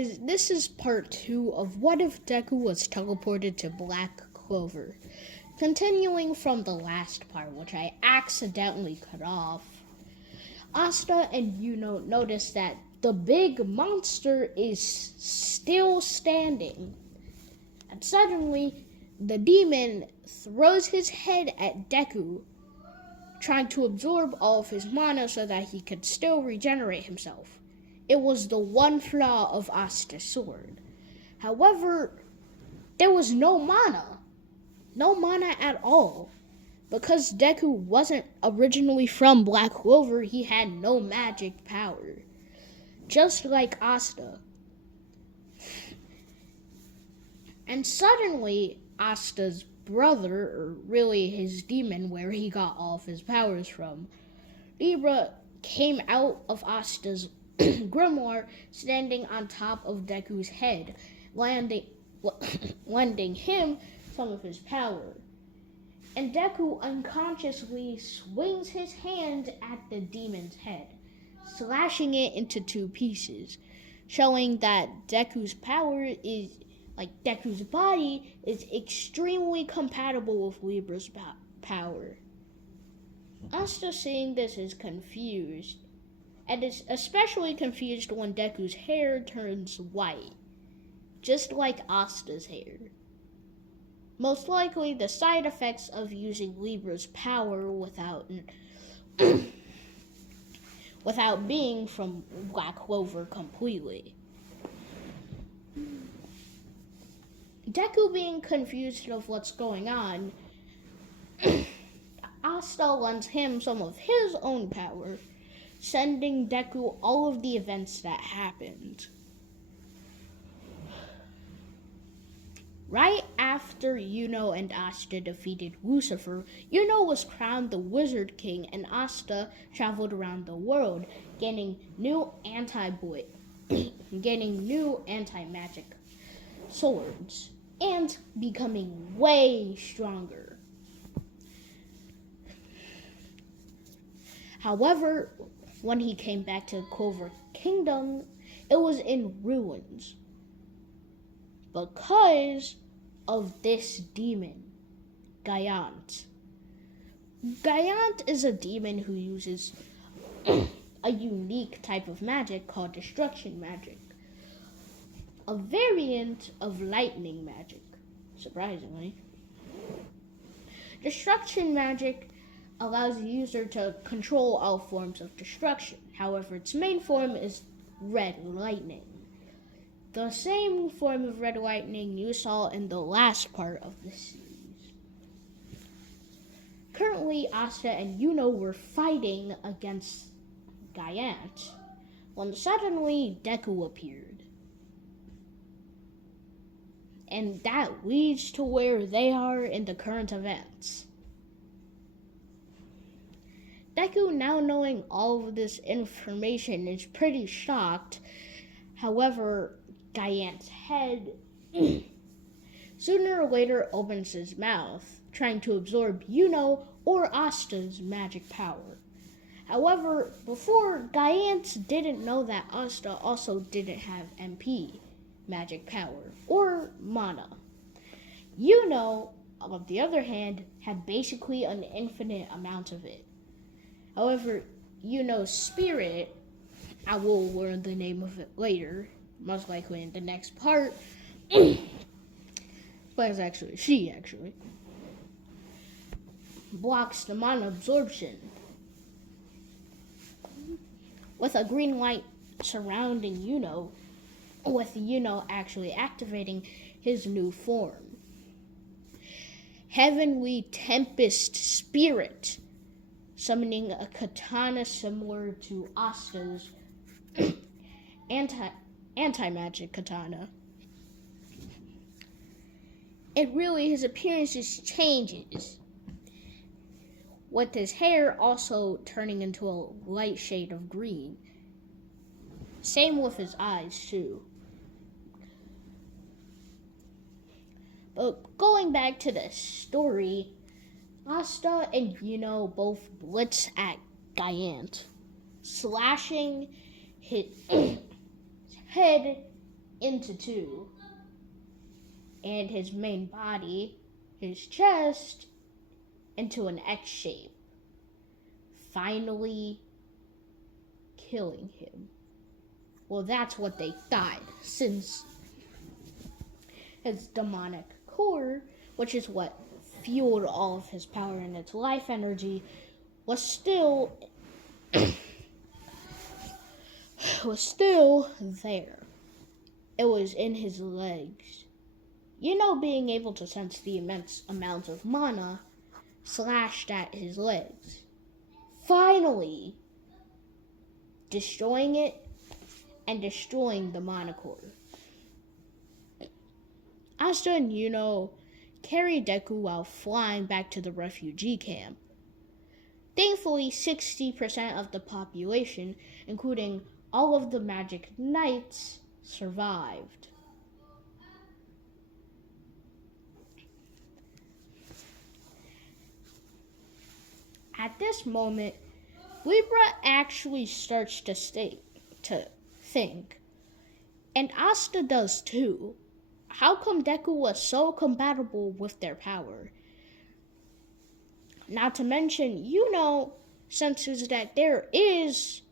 guys, this is part 2 of What If Deku Was Teleported to Black Clover. Continuing from the last part, which I accidentally cut off, Asta and Yuno notice that the big monster is still standing. And suddenly, the demon throws his head at Deku, trying to absorb all of his mana so that he could still regenerate himself. It was the one flaw of Asta's sword. However, there was no mana. No mana at all. Because Deku wasn't originally from Black Clover, he had no magic power. Just like Asta. And suddenly, Asta's brother, or really his demon where he got all of his powers from, Libra, came out of Asta's grimoire, standing on top of Deku's head, lending him some of his power. And Deku unconsciously swings his hand at the demon's head, slashing it into 2 pieces, showing that Deku's body is extremely compatible with Libra's power. Asta seeing this is confused, and is especially confused when Deku's hair turns white, just like Asta's hair. Most likely the side effects of using Libra's power without being from Black Clover completely. Deku being confused of what's going on, Asta lends him some of his own power, sending Deku all of the events that happened. Right after Yuno and Asta defeated Lucifer, Yuno was crowned the Wizard King, and Asta traveled around the world, gaining new anti-magic swords, and becoming way stronger. However, when he came back to Clover Kingdom, it was in ruins because of this demon, Gaiant. Gaiant is a demon who uses a unique type of magic called destruction magic, a variant of lightning magic, surprisingly. Destruction magic allows the user to control all forms of destruction. However, its main form is red lightning. The same form of red lightning you saw in the last part of the series. Currently, Asta and Yuno were fighting against Gaiant when suddenly Deku appeared. And that leads to where they are in the current events. Deku, now knowing all of this information, is pretty shocked. However, Gaiant's head sooner or later opens his mouth, trying to absorb Yuno or Asta's magic power. However, before, Gaiant didn't know that Asta also didn't have MP, magic power, or mana. Yuno, on the other hand, had basically an infinite amount of it. However, Yuno's spirit, I will learn the name of it later, most likely in the next part, but it's actually she blocks the mana absorption, with a green light surrounding Yuno, with Yuno actually activating his new form. Heavenly Tempest Spirit, summoning a katana similar to Asta's anti-magic katana. And really, his appearance just changes, with his hair also turning into a light shade of green. Same with his eyes, too. But going back to the story, Asta and Yuno both blitz at Gaiant, slashing his head into two, and his main body, his chest, into an X shape, finally killing him. Well, that's what they thought, since his demonic core, which is what fueled all of his power and its life energy, was still there. It was in his legs. Being able to sense the immense amounts of mana slashed at his legs, finally destroying it and destroying the mana core. Asta and Yuno carried Deku while flying back to the refugee camp. Thankfully, 60% of the population, including all of the magic knights, survived. At this moment, Libra actually starts to think, and Asta does too. How come Deku was so compatible with their power? Not to mention, senses that there is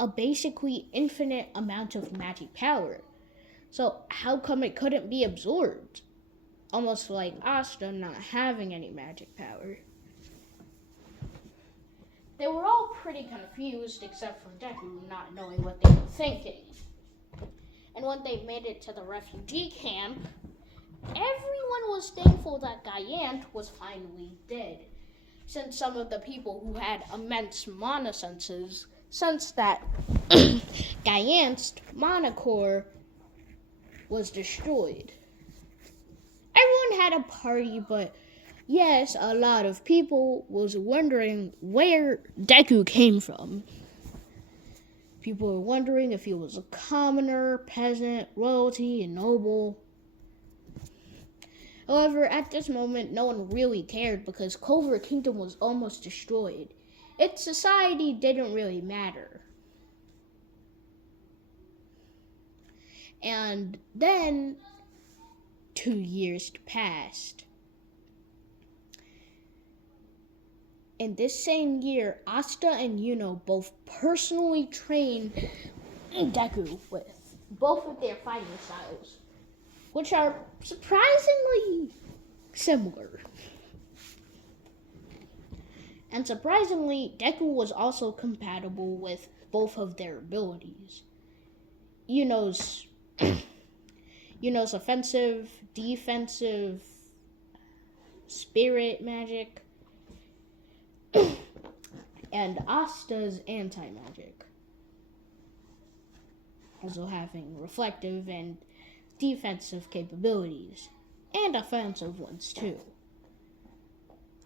a basically infinite amount of magic power. So how come it couldn't be absorbed? Almost like Asta not having any magic power. They were all pretty confused, except for Deku not knowing what they were thinking. And when they made it to the refugee camp, everyone was thankful that Gaiant was finally dead, since some of the people who had immense mana senses sensed that Gaiant's mana core was destroyed. Everyone had a party, but yes, a lot of people was wondering where Deku came from. People were wondering if he was a commoner, peasant, royalty, and noble. However, at this moment, no one really cared because Clover Kingdom was almost destroyed. Its society didn't really matter. And then 2 years passed. In this same year, Asta and Yuno both personally trained Deku with both of their fighting styles, which are surprisingly similar. And surprisingly, Deku was also compatible with both of their abilities. Yuno's offensive, defensive, spirit magic, and Asta's anti-magic, also having reflective and defensive capabilities, and offensive ones too.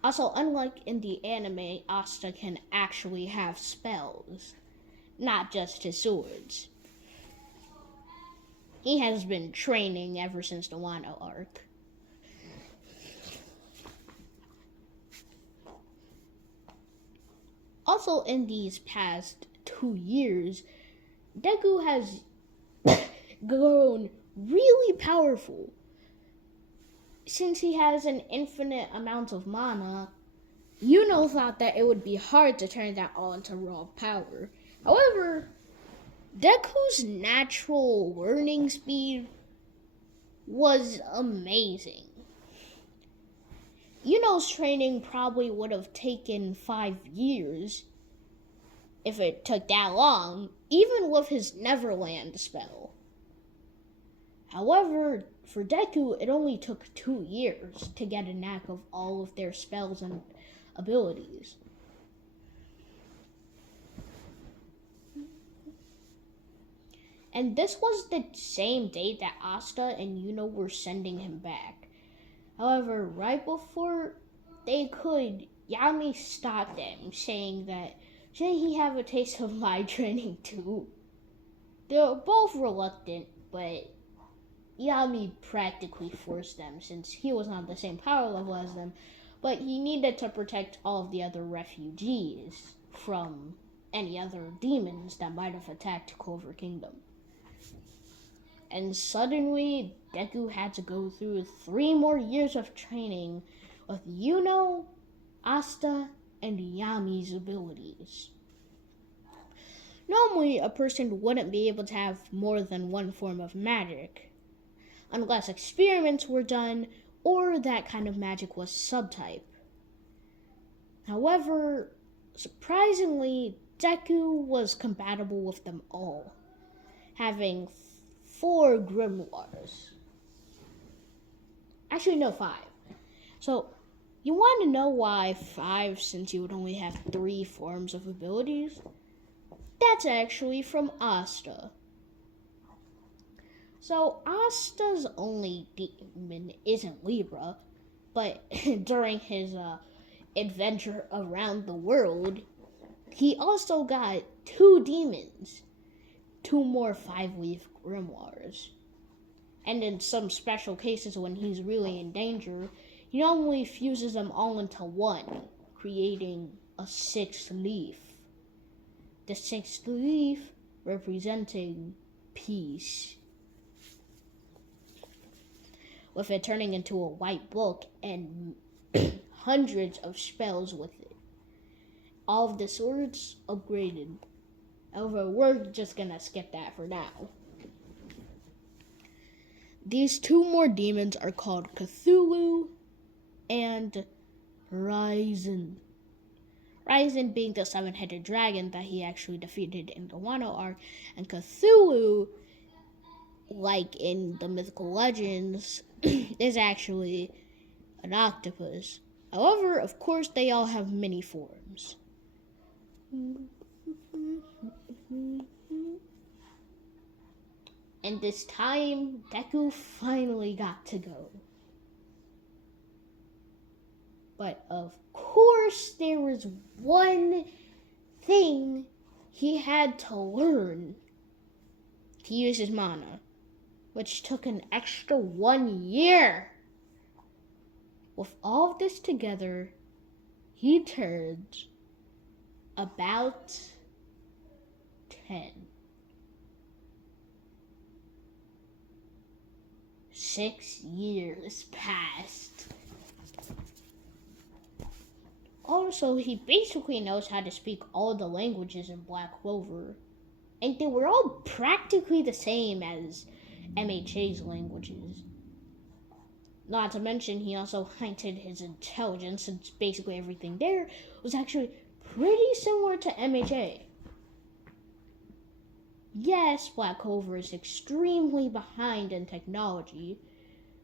Also, unlike in the anime, Asta can actually have spells, not just his swords. He has been training ever since the Wano arc. Also, in these past 2 years, Deku has grown really powerful. Since he has an infinite amount of mana, Yuno thought that it would be hard to turn that all into raw power. However, Deku's natural learning speed was amazing. Yuno's training probably would have taken 5 years if it took that long, even with his Neverland spell. However, for Deku, it only took 2 years to get a knack of all of their spells and abilities. And this was the same day that Asta and Yuno were sending him back. However, right before they could, Yami stopped them, saying that, shouldn't he have a taste of my training too? They were both reluctant, but Yami practically forced them since he was not the same power level as them, but he needed to protect all of the other refugees from any other demons that might have attacked Clover Kingdom. And suddenly, Deku had to go through 3 more years of training with Yuno, Asta, and Yami's abilities. Normally, a person wouldn't be able to have more than one form of magic, unless experiments were done or that kind of magic was subtype. However, surprisingly, Deku was compatible with them all, having 4 grimoires. Actually, no, 5. So, you want to know why 5 since you would only have 3 forms of abilities? That's actually from Asta. So, Asta's only demon isn't Libra, but during his adventure around the world, he also got 2 demons, 2 more 5-leaf grimoires. And in some special cases when he's really in danger, he normally fuses them all into one, creating a 6th leaf. The 6th leaf representing peace, with it turning into a white book and hundreds of spells with it. All of the swords upgraded. However, we're just gonna skip that for now. These 2 more demons are called Cthulhu and Raizen. Raizen being the 7-headed dragon that he actually defeated in the Wano arc, and Cthulhu, like in the mythical legends, is actually an octopus. However, of course, they all have many forms. And this time, Deku finally got to go. But of course, there was one thing he had to learn to use his mana, which took an extra 1 year. With all of this together, he turned about 10. 6 years passed. Also, he basically knows how to speak all the languages in Black Clover, and they were all practically the same as MHA's languages. Not to mention, he also heightened his intelligence, since basically everything there was actually pretty similar to MHA. Yes, Black Clover is extremely behind in technology,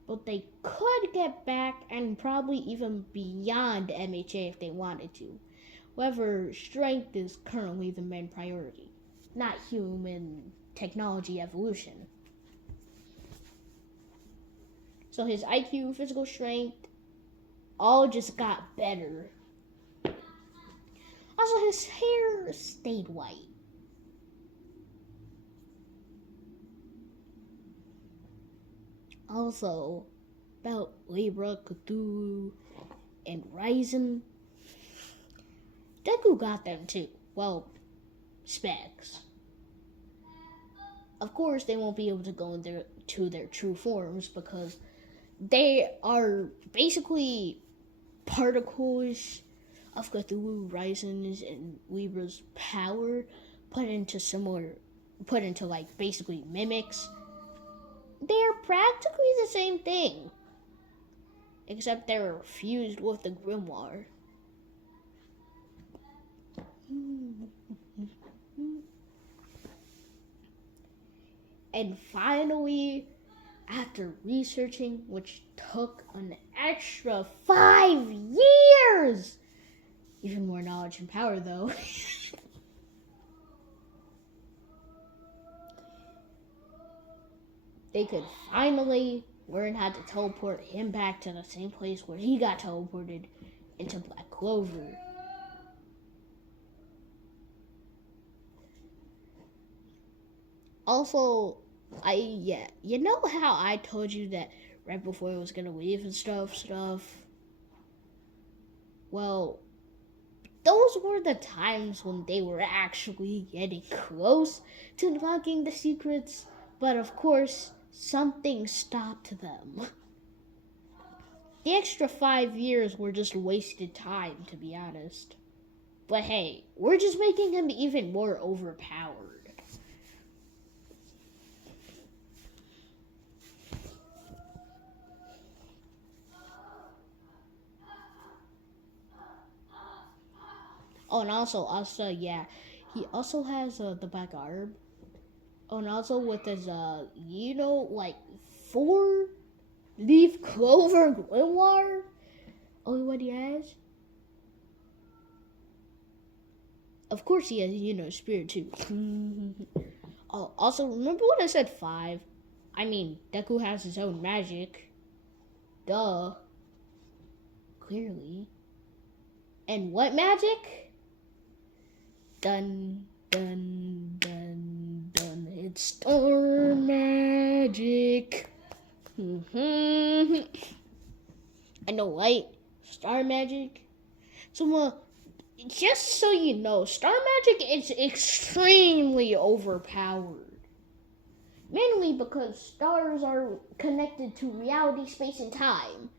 but they could get back and probably even beyond MHA if they wanted to. However, strength is currently the main priority, not human technology evolution. So his IQ, physical strength, all just got better. Also, his hair stayed white. Also, about Libra, Cthulhu, and Raizen, Deku got them too. Well, specs. Of course, they won't be able to go into their true forms because they are basically particles of Cthulhu, Raizen's, and Libra's power put into like basically mimics. They're practically the same thing, except they're fused with the grimoire. And finally, after researching, which took an extra 5 years, even more knowledge and power though, they could finally learn how to teleport him back to the same place where he got teleported into Black Clover. Also, you know how I told you that right before I was gonna leave and stuff? Well, those were the times when they were actually getting close to unlocking the secrets. But of course, something stopped them. The extra 5 years were just wasted time, to be honest. But hey, we're just making him even more overpowered. Oh, and also, yeah, he also has the black arm. Oh, and also with his, like 4-leaf clover grimoire. Oh, what he has? Of course he has, spirit too. Oh, also, remember when I said 5? I mean, Deku has his own magic. Duh. Clearly. And what magic? Dun, dun, dun, dun. It's star magic. I know, right? Star magic. So, just so you know, star magic is extremely overpowered. Mainly because stars are connected to reality, space, and time.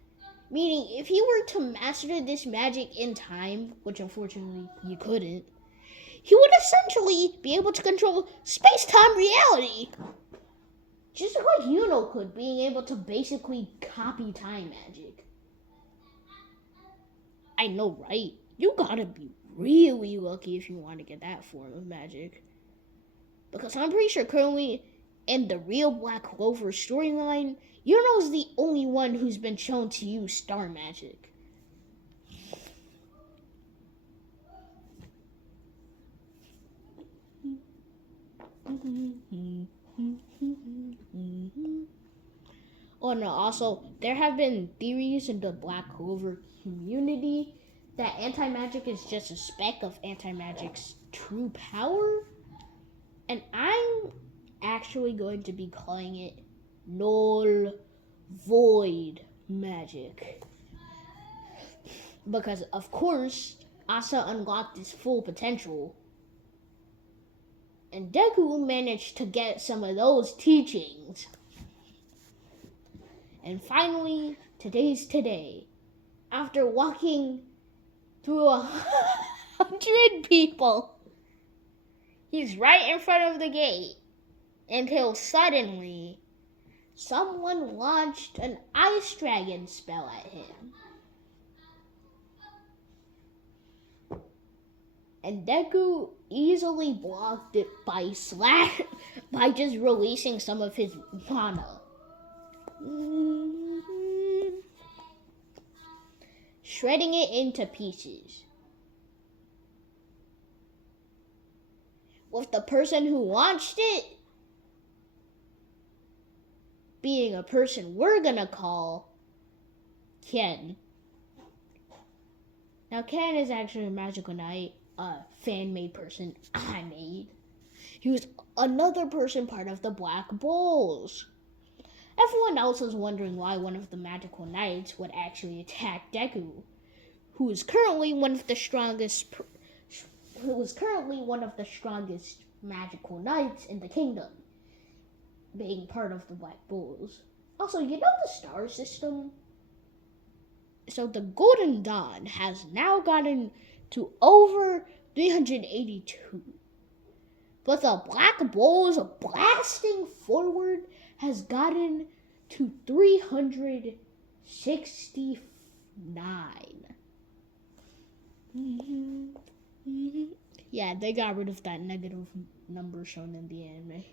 Meaning, if you were to master this magic in time, which unfortunately you couldn't, he would essentially be able to control space-time reality. Just like Yuno could, being able to basically copy time magic. I know, right? You gotta be really lucky if you want to get that form of magic. Because I'm pretty sure currently in the real Black Clover storyline, Yuno's the only one who's been shown to use star magic. Oh no, also, there have been theories in the Black Clover community that anti-magic is just a speck of anti-magic's true power. And I'm actually going to be calling it null void magic. Because, of course, Asa unlocked his full potential. And Deku managed to get some of those teachings. And finally, today's today. After walking through 100 people, he's right in front of the gate. Until suddenly, someone launched an ice dragon spell at him. And Deku easily blocked it by just releasing some of his mana. Shredding it into pieces. With the person who launched it being a person we're gonna call Ken. Now, Ken is actually a magical knight, a fan-made person I made. He was another person part of the Black Bulls. Everyone else was wondering why one of the magical knights would actually attack Deku, who is currently one of the strongest magical knights in the kingdom, being part of the Black Bulls. Also, you know the star system? So the Golden Dawn has now gotten to over 382. But the Black Bulls blasting forward has gotten to 369. Yeah, they got rid of that negative number shown in the anime.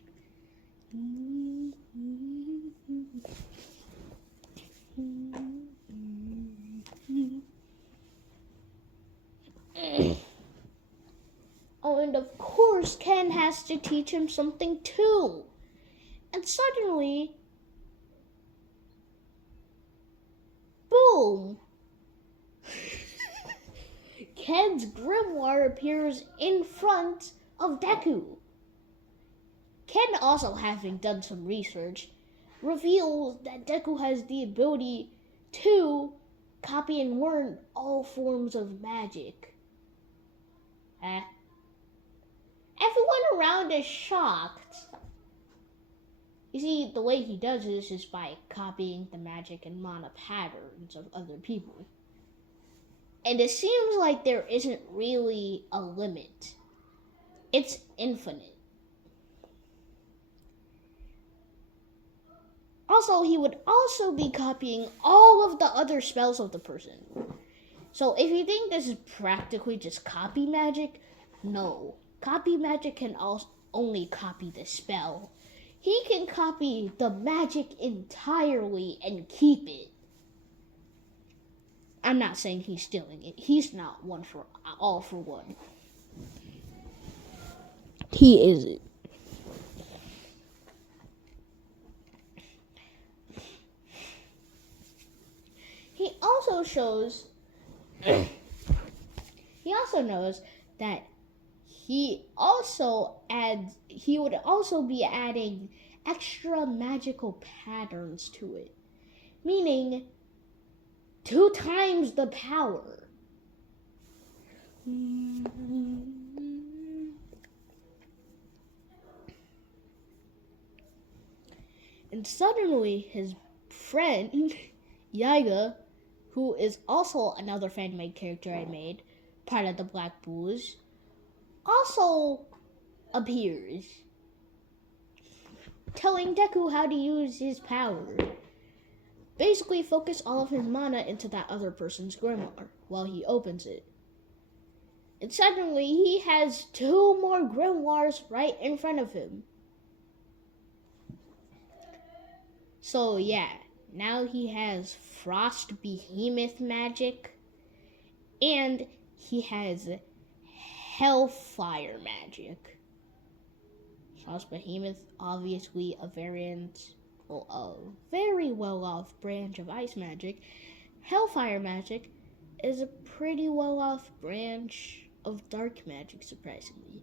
Oh, and of course, Ken has to teach him something too. And suddenly, boom! Ken's grimoire appears in front of Deku. Ken, also having done some research, reveals that Deku has the ability to copy and learn all forms of magic. Everyone around is shocked. You see, the way he does this is by copying the magic and mana patterns of other people. And it seems like there isn't really a limit. It's infinite. Also, he would also be copying all of the other spells of the person. So if you think this is practically just copy magic, no. Copy magic can only copy the spell. He can copy the magic entirely and keep it. I'm not saying he's stealing it. He's not all for one. He isn't. He also knows that he would also be adding extra magical patterns to it, meaning 2 times the power. And suddenly his friend Yiga, who is also another fan-made character I made, part of the Black Bulls, also appears, telling Deku how to use his power. Basically, focus all of his mana into that other person's grimoire while he opens it. And suddenly, he has 2 more grimoires right in front of him. So yeah, now he has Frost Behemoth magic, and he has Hellfire magic. Frost Behemoth, obviously a very well-off branch of ice magic. Hellfire magic is a pretty well-off branch of dark magic, surprisingly.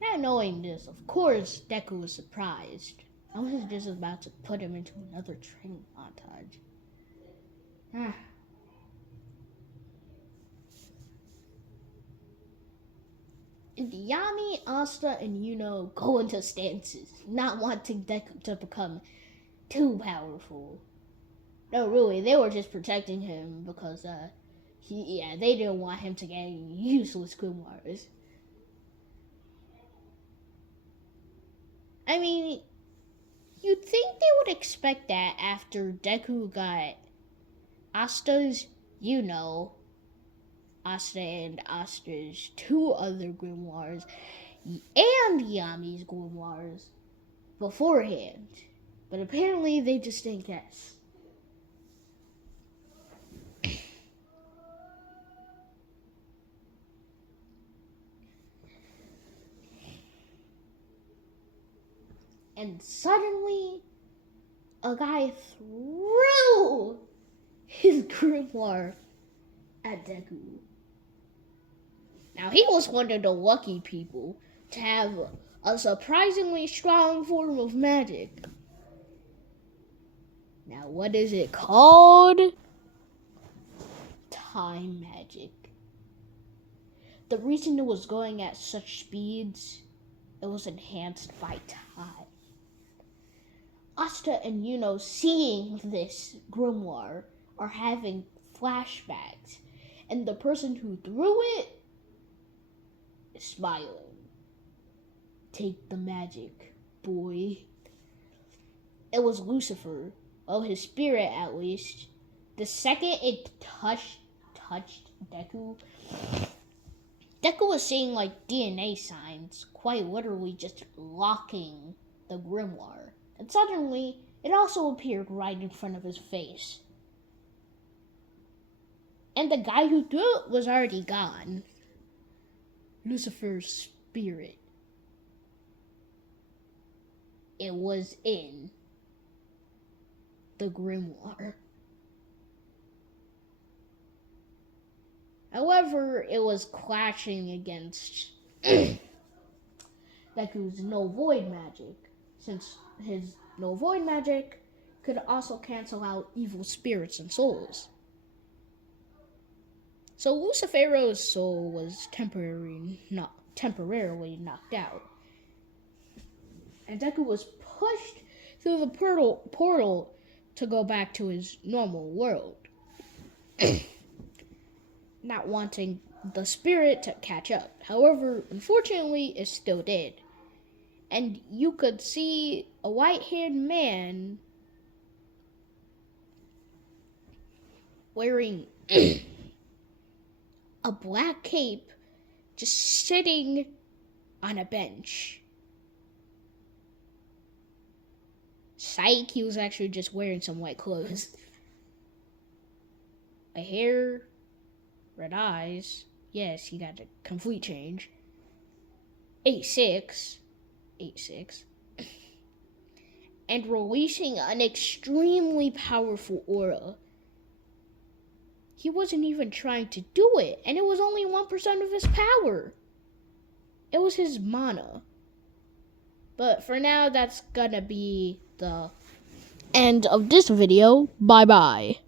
Not knowing this, of course, Deku was surprised. I was just about to put him into another training montage. And Yami, Asta, and Yuno go into stances, not wanting Deku to become too powerful. No, really, they were just protecting him because they didn't want him to get useless grimoires. I mean, you'd think they would expect that after Deku got Asta's, Asta and Asta's 2 other grimoires, and Yami's grimoires beforehand. But apparently they just didn't guess. And suddenly, a guy threw his grimoire at Deku. Now, he was one of the lucky people to have a surprisingly strong form of magic. Now, what is it called? Time magic. The reason it was going at such speeds, it was enhanced by time. Asta and Yuno, seeing this grimoire, are having flashbacks, and the person who threw it is smiling. Take the magic, boy. It was Lucifer. Well, his spirit at least. The second it touched Deku was seeing like DNA signs, quite literally just locking the grimoire. And suddenly, it also appeared right in front of his face. And the guy who threw it was already gone. Lucifer's spirit. It was in the grimoire. However, it was clashing against Deku's no void magic. since his no void magic could also cancel out evil spirits and souls. So Lucifero's soul was temporarily knocked out. And Deku was pushed through the portal to go back to his normal world. Not wanting the spirit to catch up. However, unfortunately, it still did. And you could see a white-haired man wearing a black cape just sitting on a bench. Psych, he was actually just wearing some white clothes. A hair, red eyes. Yes, he got a complete change. 8'6". And releasing an extremely powerful aura. He wasn't even trying to do it, and it was only 1% of his power. It was his mana. But for now, that's gonna be the end of this video. Bye-bye.